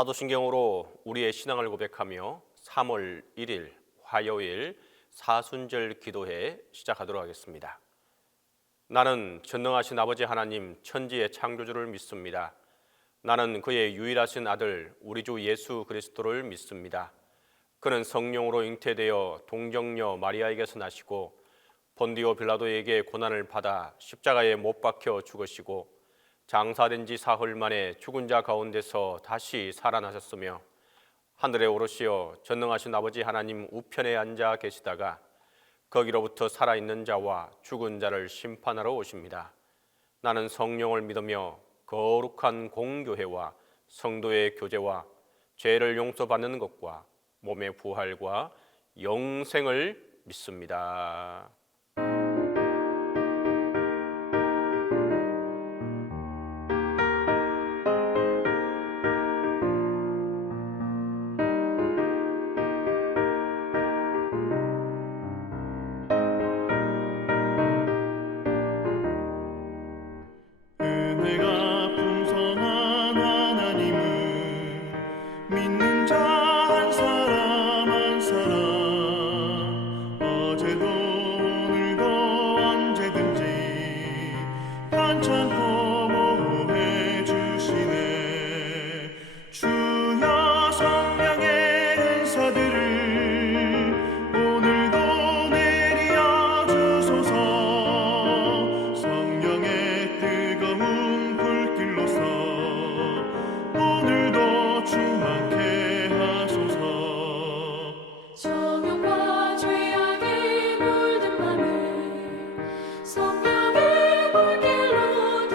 사도신경으로 우리의 신앙을 고백하며 3월 1일 화요일 사순절 기도회 시작하도록 하겠습니다. 나는 전능하신 아버지 하나님 천지의 창조주를 믿습니다. 나는 그의 유일하신 아들 우리 주 예수 그리스도를 믿습니다. 그는 성령으로 잉태되어 동정녀 마리아에게서 나시고 본디오 빌라도에게 고난을 받아 십자가에 못 박혀 죽으시고 장사된 지 사흘 만에 죽은 자 가운데서 다시 살아나셨으며 하늘에 오르시어 전능하신 아버지 하나님 우편에 앉아 계시다가 거기로부터 살아있는 자와 죽은 자를 심판하러 오십니다. 나는 성령을 믿으며 거룩한 공교회와 성도의 교제와 죄를 용서받는 것과 몸의 부활과 영생을 믿습니다. 은혜가 풍성한 하나님은 믿는 자 한 사람 한 사람 어제도 오늘도 언제든지 한창고 보호해 주시네. 주여 성령의 은사들을 오늘도 내려 주소서. 성령의 뜨거운 불길로서 오늘도 충만케 하소서. 정욕과 죄악에 물든 맘을 성령의 불길로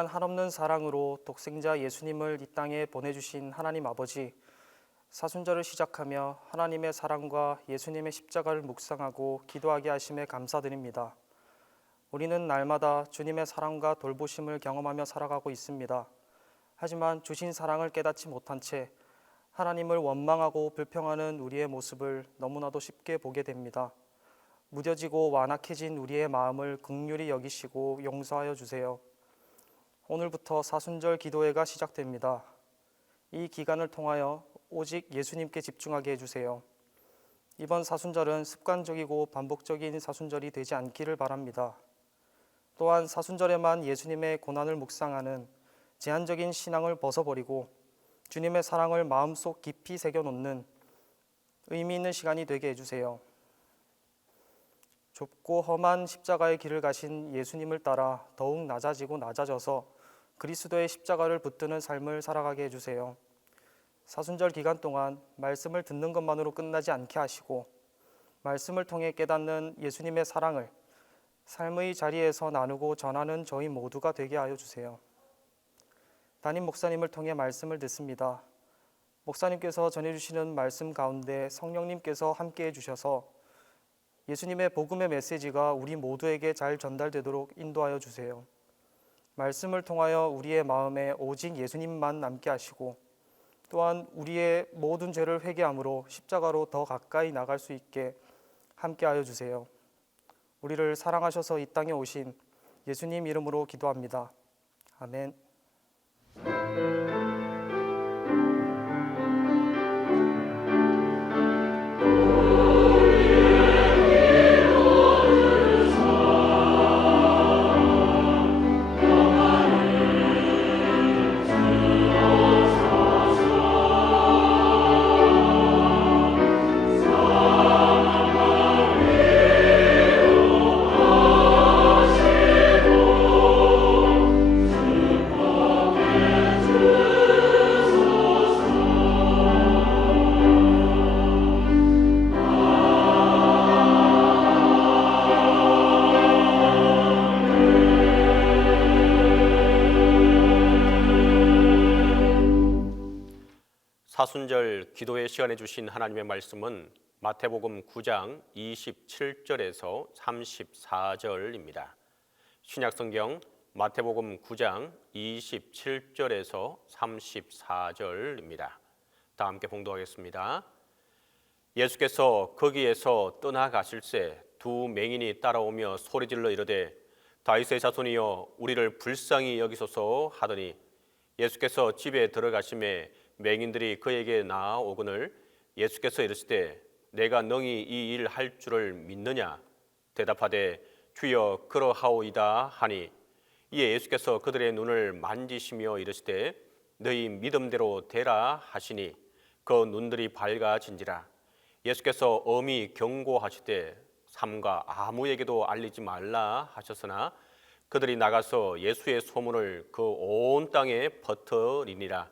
향한 한없는 사랑으로 독생자 예수님을 이 땅에 보내주신 하나님 아버지, 사순절을 시작하며 하나님의 사랑과 예수님의 십자가를 묵상하고 기도하게 하심에 감사드립니다. 우리는 날마다 주님의 사랑과 돌보심을 경험하며 살아가고 있습니다. 하지만 주신 사랑을 깨닫지 못한 채 하나님을 원망하고 불평하는 우리의 모습을 너무나도 쉽게 보게 됩니다. 무뎌지고 완악해진 우리의 마음을 긍휼히 여기시고 용서하여 주세요. 오늘부터 사순절 기도회가 시작됩니다. 이 기간을 통하여 오직 예수님께 집중하게 해주세요. 이번 사순절은 습관적이고 반복적인 사순절이 되지 않기를 바랍니다. 또한 사순절에만 예수님의 고난을 묵상하는 제한적인 신앙을 벗어버리고 주님의 사랑을 마음속 깊이 새겨놓는 의미 있는 시간이 되게 해주세요. 좁고 험한 십자가의 길을 가신 예수님을 따라 더욱 낮아지고 낮아져서 그리스도의 십자가를 붙드는 삶을 살아가게 해주세요. 사순절 기간 동안 말씀을 듣는 것만으로 끝나지 않게 하시고 말씀을 통해 깨닫는 예수님의 사랑을 삶의 자리에서 나누고 전하는 저희 모두가 되게 하여 주세요. 담임 목사님을 통해 말씀을 듣습니다. 목사님께서 전해주시는 말씀 가운데 성령님께서 함께해 주셔서 예수님의 복음의 메시지가 우리 모두에게 잘 전달되도록 인도하여 주세요. 말씀을 통하여 우리의 마음에 오직 예수님만 남게 하시고 또한 우리의 모든 죄를 회개함으로 십자가로 더 가까이 나갈 수 있게 함께하여 주세요. 우리를 사랑하셔서 이 땅에 오신 예수님 이름으로 기도합니다. 아멘. 사순절 기도회 시간에 주신 하나님의 말씀은 마태복음 9장 27절에서 34절입니다. 신약성경 마태복음 9장 27절에서 34절입니다. 다 함께 봉독하겠습니다. 예수께서 거기에서 떠나가실새 두 맹인이 따라오며 소리질러 이르되 다윗의 자손이여 우리를 불쌍히 여기소서 하더니 예수께서 집에 들어가심에 맹인들이 그에게 나아오거늘 예수께서 이르시되 내가 능히 이 일 할 줄을 믿느냐 대답하되 주여 그러하오이다 하니 이에 예수께서 그들의 눈을 만지시며 이르시되 너희 믿음대로 되라 하시니 그 눈들이 밝아진지라. 예수께서 엄히 경고하시되 삼가 아무에게도 알리지 말라 하셨으나 그들이 나가서 예수의 소문을 그 온 땅에 퍼뜨리니라.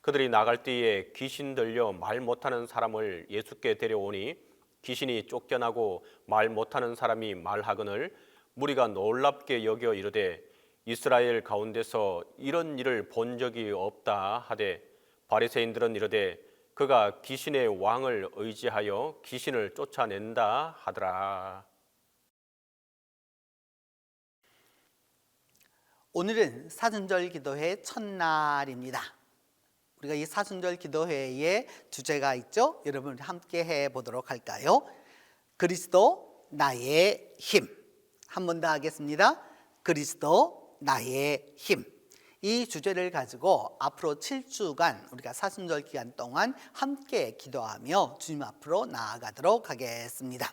그들이 나갈 때에 귀신 들려 말 못하는 사람을 예수께 데려오니 귀신이 쫓겨나고 말 못하는 사람이 말하거늘 무리가 놀랍게 여겨 이르되 이스라엘 가운데서 이런 일을 본 적이 없다 하되 바리새인들은 이르되 그가 귀신의 왕을 의지하여 귀신을 쫓아낸다 하더라. 오늘은 사순절 기도회 첫날입니다. 우리가 이 사순절 기도회의 주제가 있죠. 여러분 함께 해보도록 할까요? 그리스도 나의 힘. 한 번 더 하겠습니다. 그리스도 나의 힘. 이 주제를 가지고 앞으로 7주간 우리가 사순절 기간 동안 함께 기도하며 주님 앞으로 나아가도록 하겠습니다.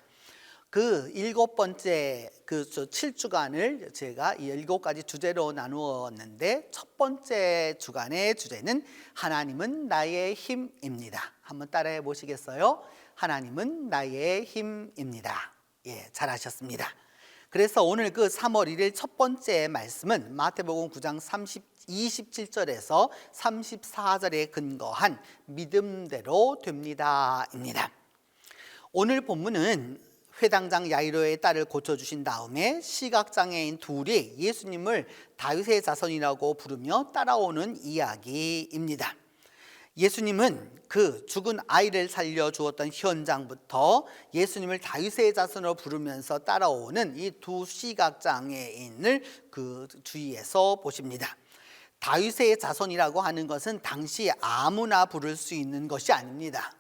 그 7번째 7주간을 제가 이 7가지 주제로 나누었는데 첫 번째 주간의 주제는 하나님은 나의 힘입니다. 한번 따라해 보시겠어요? 하나님은 나의 힘입니다. 예, 잘하셨습니다. 그래서 오늘 그 3월 1일 첫 번째 말씀은 마태복음 9장 27절에서 34절에 근거한 믿음대로 됩니다입니다. 오늘 본문은 회당장 야이로의 딸을 고쳐주신 다음에 시각장애인 둘이 예수님을 다윗의 자손이라고 부르며 따라오는 이야기입니다. 예수님은 그 죽은 아이를 살려주었던 현장부터 예수님을 다윗의 자손으로 부르면서 따라오는 이 두 시각장애인을 그 주위에서 보십니다. 다윗의 자손이라고 하는 것은 당시 아무나 부를 수 있는 것이 아닙니다.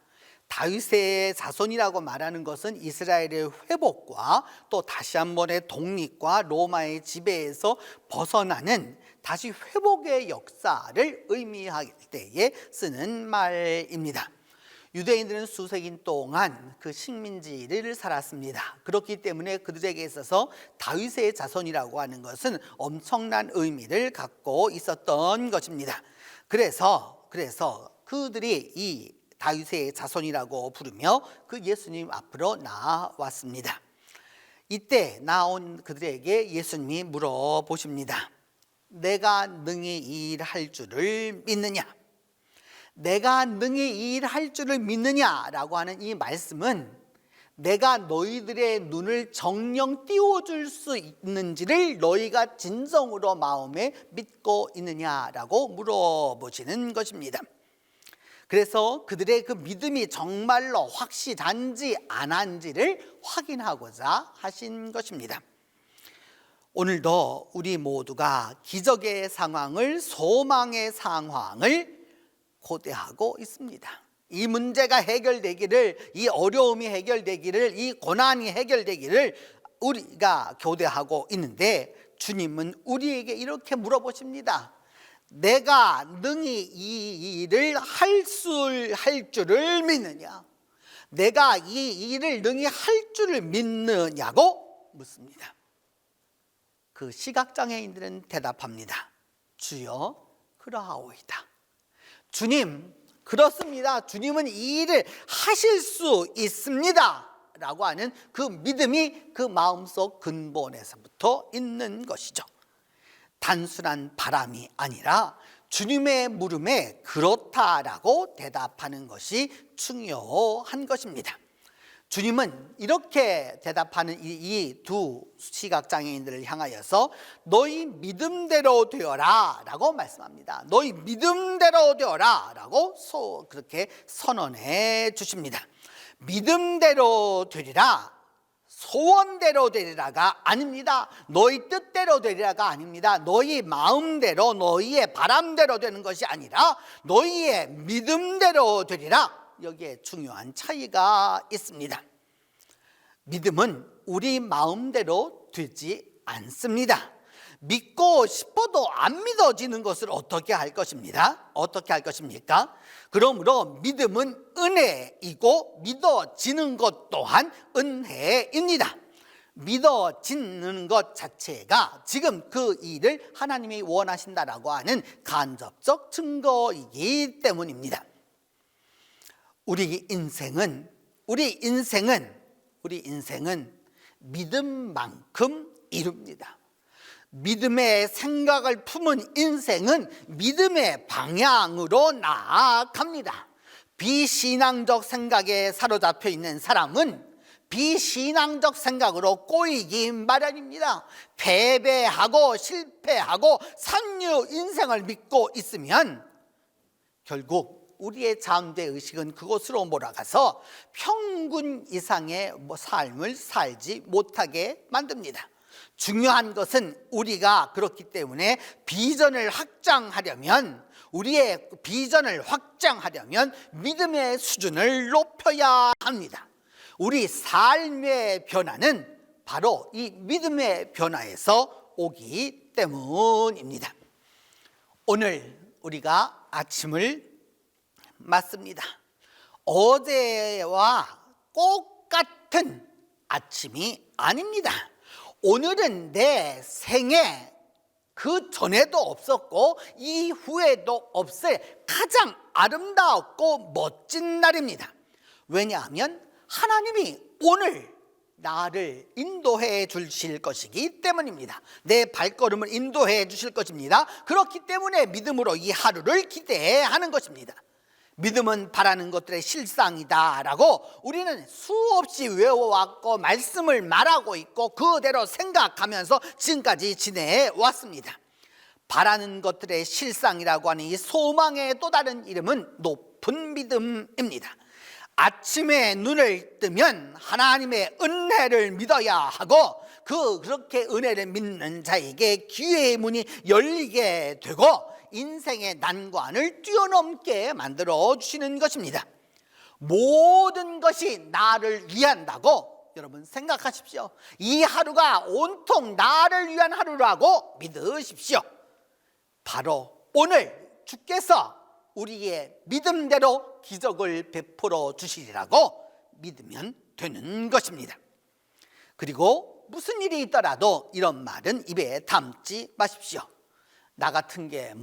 다윗의 자손이라고 말하는 것은 이스라엘의 회복과 또 다시 한번의 독립과 로마의 지배에서 벗어나는 다시 회복의 역사를 의미할 때에 쓰는 말입니다. 유대인들은 수세기 동안 그 식민지를 살았습니다. 그렇기 때문에 그들에게 있어서 다윗의 자손이라고 하는 것은 엄청난 의미를 갖고 있었던 것입니다. 그래서 그들이 이 다윗의 자손이라고 부르며 그 예수님 앞으로 나왔습니다. 이때 나온 그들에게 예수님이 물어보십니다. 내가 능히 이 일 할 줄을 믿느냐? 내가 능히 이 일 할 줄을 믿느냐라고 하는 이 말씀은 내가 너희들의 눈을 정령 띄워줄 수 있는지를 너희가 진정으로 마음에 믿고 있느냐라고 물어보시는 것입니다. 그래서 그들의 그 믿음이 정말로 확실한지 안 한지를 확인하고자 하신 것입니다. 오늘도 우리 모두가 기적의 상황을, 소망의 상황을 고대하고 있습니다. 이 문제가 해결되기를, 이 어려움이 해결되기를, 이 고난이 해결되기를 우리가 교대하고 있는데 주님은 우리에게 이렇게 물어보십니다. 내가 능히 이 일을 할 줄을 믿느냐? 내가 이 일을 능히 할 줄을 믿느냐고 묻습니다. 그 시각장애인들은 대답합니다. 주여, 그러하오이다. 주님, 그렇습니다. 주님은 이 일을 하실 수 있습니다 라고 하는 그 믿음이 그 마음속 근본에서부터 있는 것이죠. 단순한 바람이 아니라 주님의 물음에 그렇다라고 대답하는 것이 중요한 것입니다. 주님은 이렇게 대답하는 이 두 시각장애인들을 향하여서 너희 믿음대로 되어라 라고 말씀합니다. 너희 믿음대로 되어라 라고 그렇게 선언해 주십니다. 믿음대로 되리라, 소원대로 되리라가 아닙니다. 너희 뜻대로 되리라가 아닙니다. 너희 마음대로, 너희의 바람대로 되는 것이 아니라 너희의 믿음대로 되리라. 여기에 중요한 차이가 있습니다. 믿음은 우리 마음대로 되지 않습니다. 믿고 싶어도 안 믿어지는 것을 어떻게 할 것입니다? 어떻게 할 것입니까? 그러므로 믿음은 은혜이고 믿어지는 것 또한 은혜입니다. 믿어지는 것 자체가 지금 그 일을 하나님이 원하신다라고 하는 간접적 증거이기 때문입니다. 우리 인생은 믿음만큼 이룹니다. 믿음의 생각을 품은 인생은 믿음의 방향으로 나아갑니다. 비신앙적 생각에 사로잡혀 있는 사람은 비신앙적 생각으로 꼬이기 마련입니다. 패배하고 실패하고 산유 인생을 믿고 있으면 결국 우리의 잠재의식은 그곳으로 몰아가서 평균 이상의 삶을 살지 못하게 만듭니다. 중요한 것은 우리가 그렇기 때문에 우리의 비전을 확장하려면 믿음의 수준을 높여야 합니다. 우리 삶의 변화는 바로 이 믿음의 변화에서 오기 때문입니다. 오늘 우리가 아침을 맞습니다. 어제와 똑같은 아침이 아닙니다. 오늘은 내 생에 그 전에도 없었고 이후에도 없을 가장 아름답고 멋진 날입니다. 왜냐하면 하나님이 오늘 나를 인도해 주실 것이기 때문입니다. 내 발걸음을 인도해 주실 것입니다. 그렇기 때문에 믿음으로 이 하루를 기대하는 것입니다. 믿음은 바라는 것들의 실상이다라고 우리는 수없이 외워왔고 말씀을 말하고 있고 그대로 생각하면서 지금까지 지내해 왔습니다. 바라는 것들의 실상이라고 하는 이 소망의 또 다른 이름은 높은 믿음입니다. 아침에 눈을 뜨면 하나님의 은혜를 믿어야 하고 그렇게 은혜를 믿는 자에게 기회의 문이 열리게 되고 인생의 난관을 뛰어넘게 만들어 주시는 것입니다. 모든 것이 나를 위한다고 여러분 생각하십시오. 이 하루가 온통 나를 위한 하루라고 믿으십시오. 바로 오늘 주께서 우리의 믿음대로 기적을 베풀어 주시리라고 믿으면 되는 것입니다. 그리고 무슨 일이 있더라도 이런 말은 입에 담지 마십시오. 나 같은 게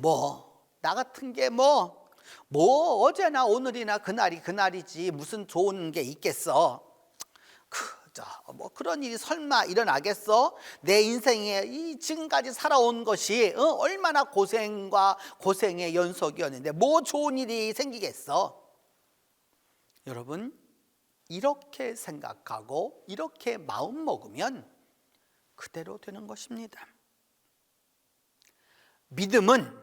어제나 오늘이나 그날이 그날이지 무슨 좋은 게 있겠어. 그런 일이 설마 일어나겠어? 내 인생에 이 지금까지 살아온 것이 얼마나 고생과 고생의 연속이었는데 뭐 좋은 일이 생기겠어? 여러분, 이렇게 생각하고 이렇게 마음 먹으면 그대로 되는 것입니다. 믿음은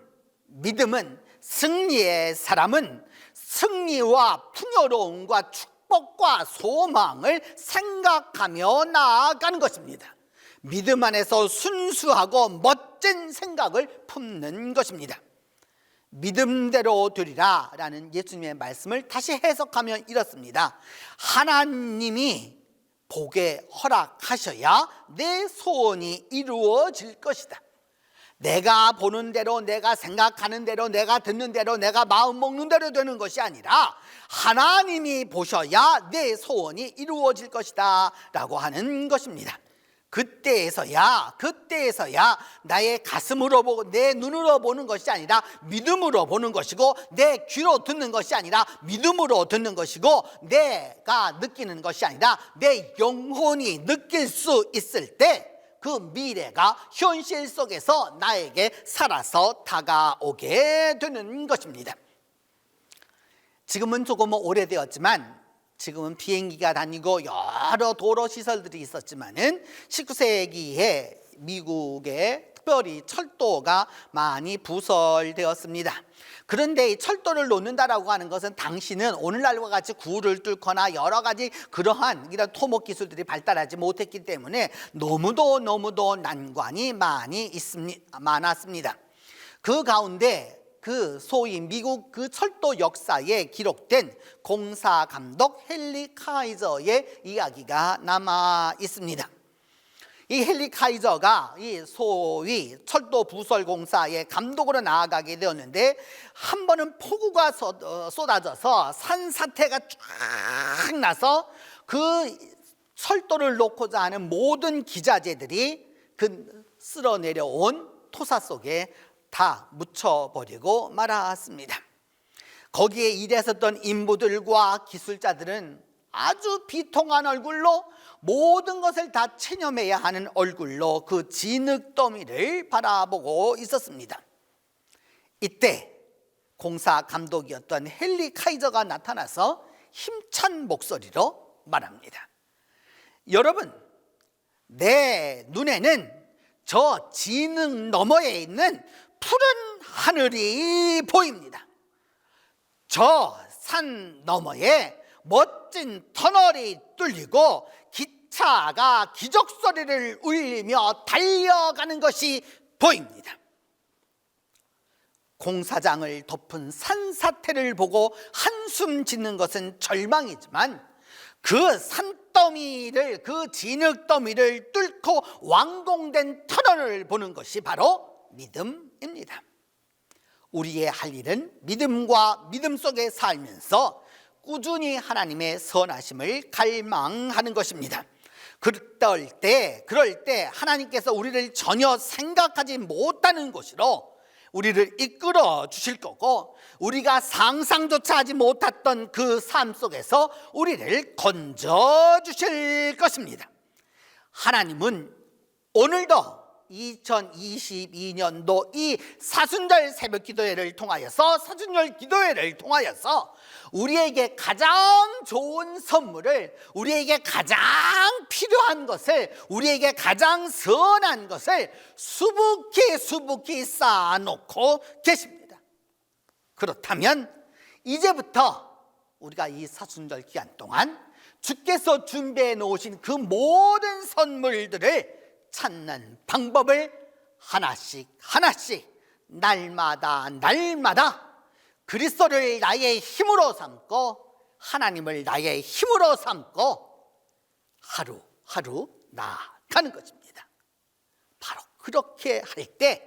승리의 사람은 승리와 풍요로움과 축복과 소망을 생각하며 나아가는 것입니다. 믿음 안에서 순수하고 멋진 생각을 품는 것입니다. 믿음대로 되리라 라는 예수님의 말씀을 다시 해석하면 이렇습니다. 하나님이 보게 허락하셔야 내 소원이 이루어질 것이다. 내가 보는 대로, 내가 생각하는 대로, 내가 듣는 대로, 내가 마음 먹는 대로 되는 것이 아니라 하나님이 보셔야 내 소원이 이루어질 것이다 라고 하는 것입니다. 그때에서야 나의 가슴으로 보고 내 눈으로 보는 것이 아니라 믿음으로 보는 것이고, 내 귀로 듣는 것이 아니라 믿음으로 듣는 것이고, 내가 느끼는 것이 아니라 내 영혼이 느낄 수 있을 때 그 미래가 현실 속에서 나에게 살아서 다가오게 되는 것입니다. 지금은 조금 오래되었지만, 지금은 비행기가 다니고 여러 도로 시설들이 있었지만은 19세기에 미국에 특별히 철도가 많이 부설되었습니다. 그런데 이 철도를 놓는다라고 하는 것은 당시는 오늘날과 같이 구를 뚫거나 여러 가지 그러한 이런 토목 기술들이 발달하지 못했기 때문에 너무도 난관이 많았습니다. 그 가운데 그 소위 미국 그 철도 역사에 기록된 공사 감독 헨리 카이저의 이야기가 남아 있습니다. 이 헨리 카이저가 이 소위 철도 부설 공사의 감독으로 나아가게 되었는데, 한 번은 폭우가 쏟아져서 산사태가 쫙 나서 그 철도를 놓고자 하는 모든 기자재들이 그 쓸어 내려온 토사 속에 다 묻혀버리고 말았습니다. 거기에 일했었던 인부들과 기술자들은 아주 비통한 얼굴로, 모든 것을 다 체념해야 하는 얼굴로 그 진흙더미를 바라보고 있었습니다. 이때 공사 감독이었던 헨리 카이저가 나타나서 힘찬 목소리로 말합니다. 여러분, 내 눈에는 저 진흙 너머에 있는 푸른 하늘이 보입니다. 저 산 너머에 멋진 터널이 뚫리고 기차가 기적소리를 울리며 달려가는 것이 보입니다. 공사장을 덮은 산사태를 보고 한숨 짓는 것은 절망이지만, 그 산더미를, 그 진흙더미를 뚫고 완공된 터널을 보는 것이 바로 믿음입니다. 우리의 할 일은 믿음과 믿음 속에 살면서 꾸준히 하나님의 선하심을 갈망하는 것입니다. 그럴 때 하나님께서 우리를 전혀 생각하지 못하는 곳으로 우리를 이끌어 주실 거고, 우리가 상상조차 하지 못했던 그 삶 속에서 우리를 건져 주실 것입니다. 하나님은 오늘도 2022년도 이 사순절 새벽 기도회를 통하여서 사순절 기도회를 통하여서 우리에게 가장 좋은 선물을, 우리에게 가장 필요한 것을, 우리에게 가장 선한 것을 수북히 쌓아놓고 계십니다. 그렇다면 이제부터 우리가 이 사순절 기간 동안 주께서 준비해 놓으신 그 모든 선물들을 찾는 방법을 하나씩 날마다 그리스도를 나의 힘으로 삼고 하나님을 나의 힘으로 삼고 하루하루 나아가는 것입니다. 바로 그렇게 할 때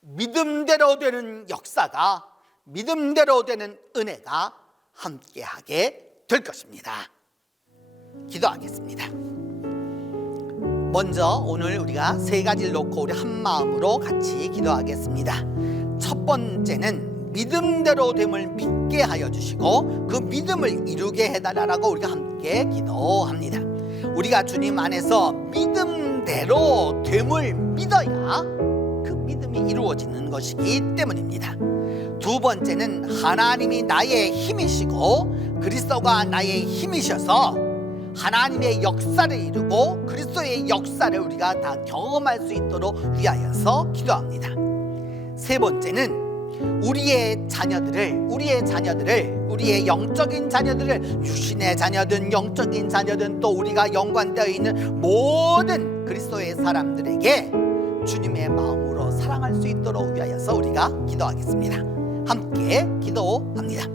믿음대로 되는 역사가, 믿음대로 되는 은혜가 함께하게 될 것입니다. 기도하겠습니다. 먼저 오늘 우리가 세 가지를 놓고 우리 한 마음으로 같이 기도하겠습니다. 첫 번째는 믿음대로 됨을 믿게 하여 주시고 그 믿음을 이루게 해달라고 우리가 함께 기도합니다. 우리가 주님 안에서 믿음대로 됨을 믿어야 그 믿음이 이루어지는 것이기 때문입니다. 두 번째는 하나님이 나의 힘이시고 그리스도가 나의 힘이셔서 하나님의 역사를 이루고 그리스도의 역사를 우리가 다 경험할 수 있도록 위하여서 기도합니다. 세 번째는 우리의 자녀들을, 우리의 영적인 자녀들을, 육신의 자녀든 영적인 자녀든 또 우리가 연관되어 있는 모든 그리스도의 사람들에게 주님의 마음으로 사랑할 수 있도록 위하여서 우리가 기도하겠습니다. 함께 기도합니다.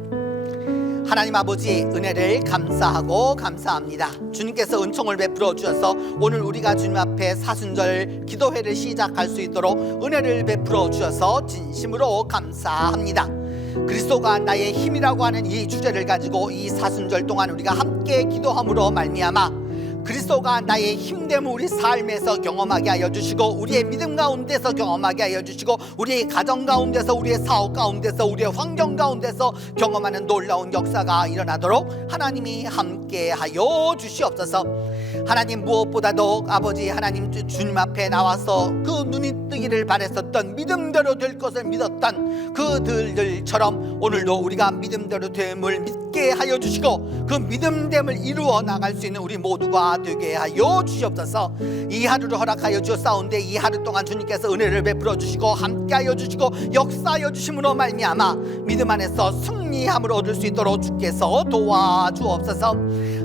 하나님 아버지, 은혜를 감사합니다. 주님께서 은총을 베풀어 주셔서 오늘 우리가 주님 앞에 사순절 기도회를 시작할 수 있도록 은혜를 베풀어 주셔서 진심으로 감사합니다. 그리스도가 나의 힘이라고 하는 이 주제를 가지고 이 사순절 동안 우리가 함께 기도함으로 말미암아 그리스도가 나의 힘됨을 우리 삶에서 경험하게 하여 주시고 우리의 믿음 가운데서 경험하게 하여 주시고 우리의 가정 가운데서, 우리의 사업 가운데서, 우리의 환경 가운데서 경험하는 놀라운 역사가 일어나도록 하나님이 함께 하여 주시옵소서. 하나님, 무엇보다도 아버지 하나님 주님 앞에 나와서 그 눈이 뜨기를 바랬었던, 믿음대로 될 것을 믿었던 그들처럼 오늘도 우리가 믿음대로 됨을 믿게 하여 주시고 그 믿음됨을 이루어 나갈 수 있는 우리 모두가 되게 하여 주시옵소서. 이 하루를 허락하여 주었사온데 이 하루 동안 주님께서 은혜를 베풀어 주시고 함께 하여 주시고 역사하여 주심으로 말미암아 믿음 안에서 승리함을 얻을 수 있도록 주께서 도와주옵소서.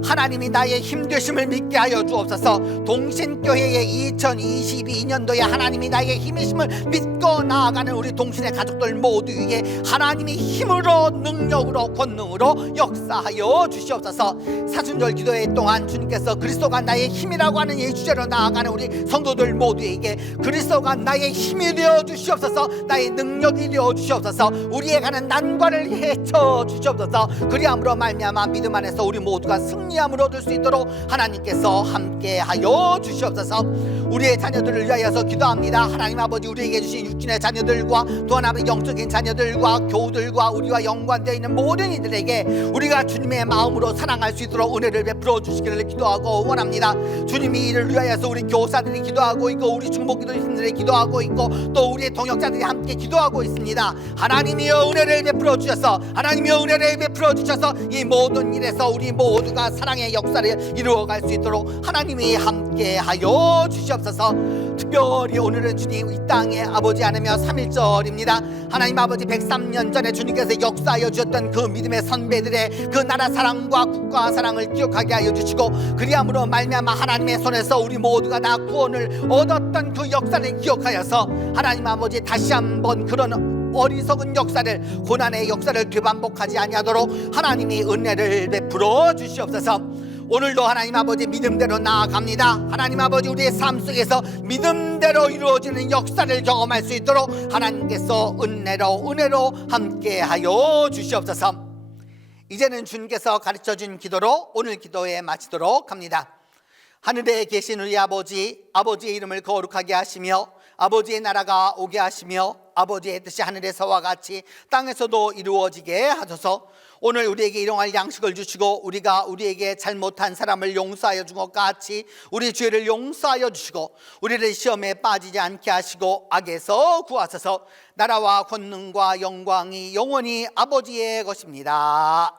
하나님이 나의 힘 되심을 믿게 하여 주옵소서. 동신교회의 2022년도에 하나님이 나의 힘이심을 믿고 나아가는 우리 동신의 가족들 모두에게 하나님이 힘으로, 능력으로, 권능으로 역사하여 주시옵소서. 사순절 기도회 동안 주님께서 그리스도가 나의 힘이라고 하는 이 주제로 나아가는 우리 성도들 모두에게 그리스도가 나의 힘이 되어 주시옵소서. 나의 능력이 되어 주시옵소서. 우리의 가는 난관을 헤쳐 주시옵소서. 그리함으로 말미암아 믿음 안에서 우리 모두가 승리함을 얻을 수 있도록 하나님께서 함께하여 주시옵소서. 우리의 자녀들을 위하여서 기도합니다. 하나님 아버지, 우리에게 주신 육신의 자녀들과 또 하나님의 영적인 자녀들과 교우들과 우리와 연관되어 있는 모든 이들에게 우리가 주님의 마음으로 사랑할 수 있도록 은혜를 베풀어 주시기를 기도하고 원합니다. 주님이 이를 위하여서 우리 교사들이 기도하고 있고 우리 중보기도신들이 기도하고 있고 또 우리의 동역자들이 함께 기도하고 있습니다. 하나님이여 은혜를 베풀어 주셔서, 하나님이여 은혜를 베풀어 주셔서 이 모든 일에서 우리 모두가 사랑의 역사를 이루어갈 수 있도록 하나님이 함께하여 주시옵소서. 특별히 오늘은 주님 이 땅에 아버지 안으며 3.1절입니다. 하나님 아버지, 103년 전에 주님께서 역사하여 주셨던 그 믿음의 선배들의 그 나라 사랑과 국가 사랑을 기억하게 하여 주시고 그리함으로 말미암아 하나님의 손에서 우리 모두가 다 구원을 얻었던 그 역사를 기억하여서 하나님 아버지 다시 한번 그런 어리석은 역사를, 고난의 역사를 되반복하지 아니하도록 하나님이 은혜를 베풀어 주시옵소서. 오늘도 하나님 아버지 믿음대로 나아갑니다. 하나님 아버지, 우리의 삶 속에서 믿음대로 이루어지는 역사를 경험할 수 있도록 하나님께서 은혜로 함께하여 주시옵소서. 이제는 주님께서 가르쳐준 기도로 오늘 기도에 마치도록 합니다. 하늘에 계신 우리 아버지, 아버지의 이름을 거룩하게 하시며 아버지의 나라가 오게 하시며 아버지의 뜻이 하늘에서와 같이 땅에서도 이루어지게 하소서. 오늘 우리에게 일용할 양식을 주시고 우리가 우리에게 잘못한 사람을 용서하여 준 것 같이 우리 죄를 용서하여 주시고 우리를 시험에 빠지지 않게 하시고 악에서 구하소서. 나라와 권능과 영광이 영원히 아버지의 것입니다.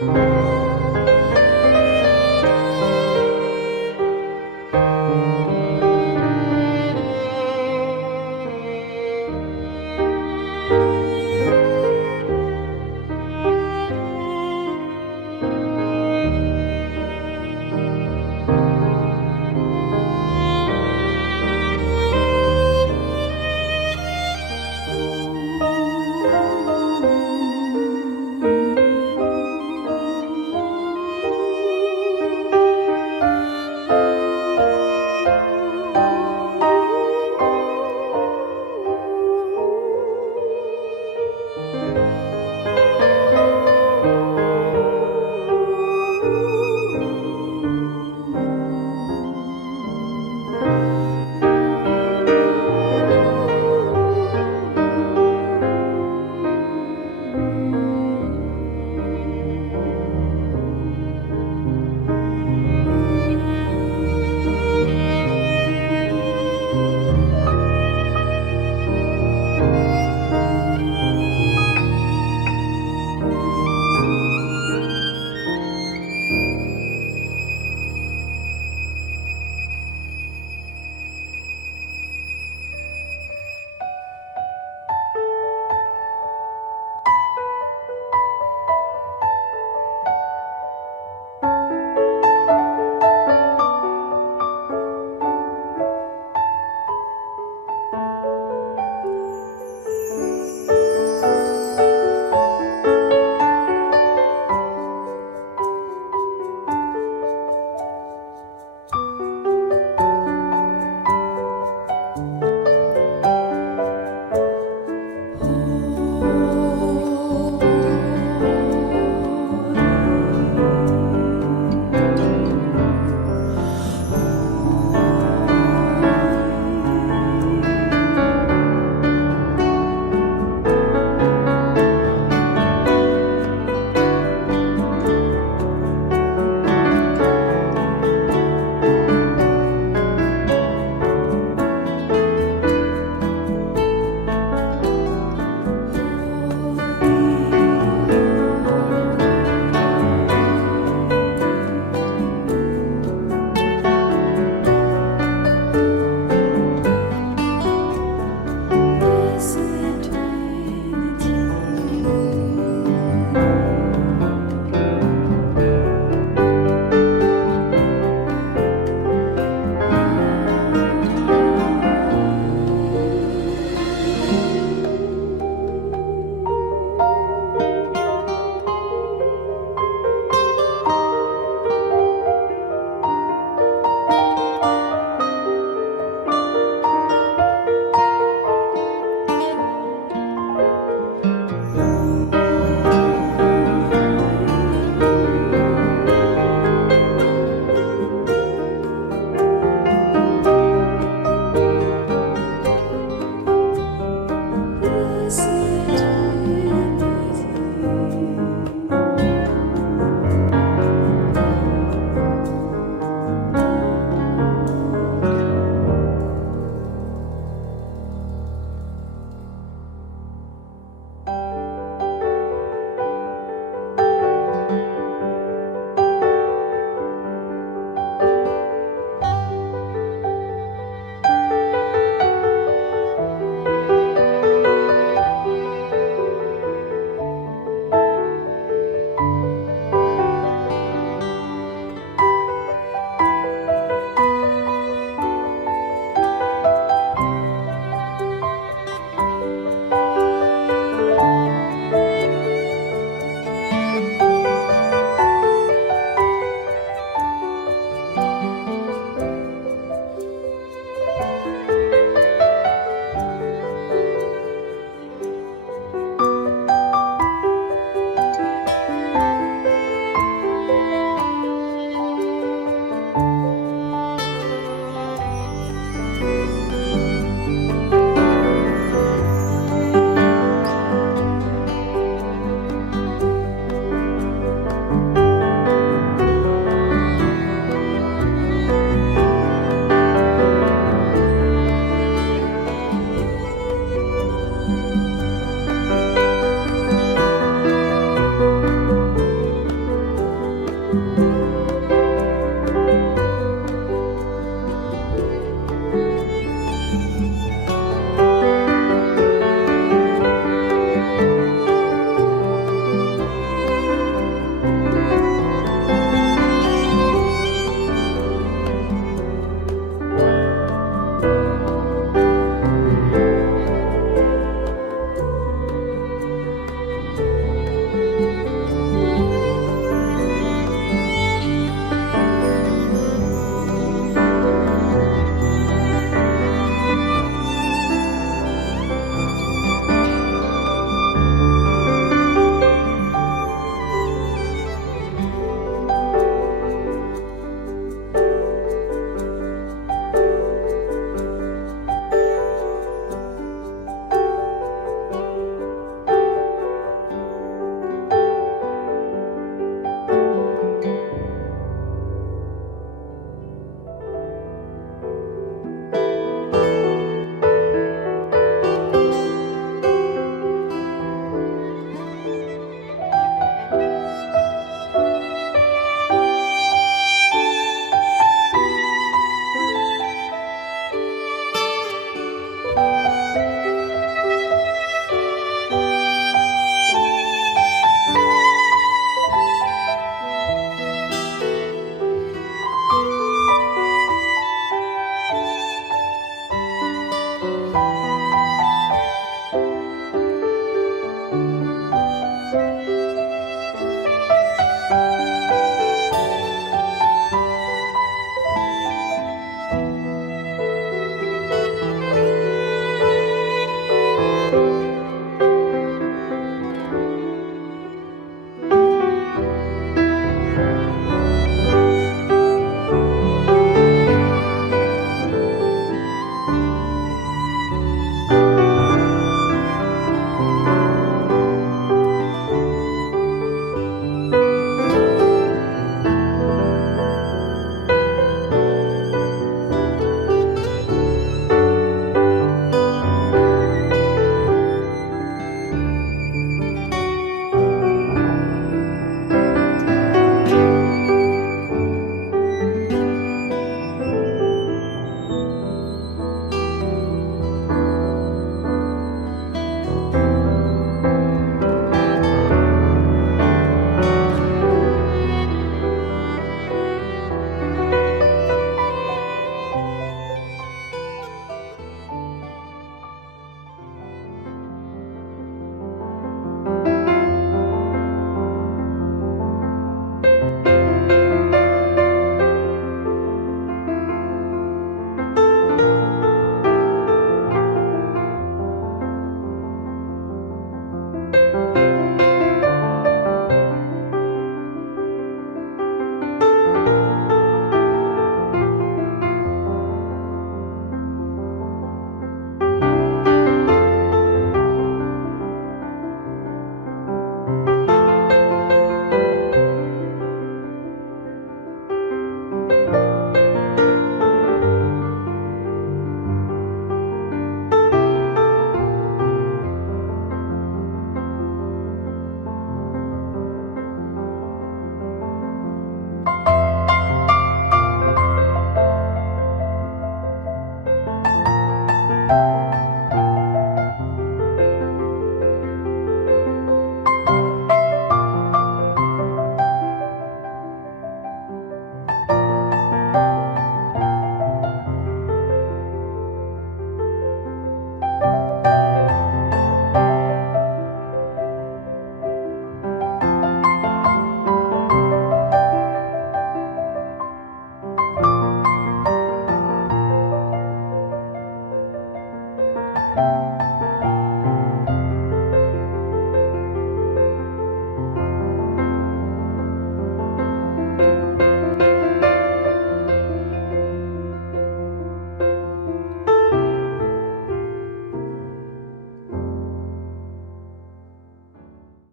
주시네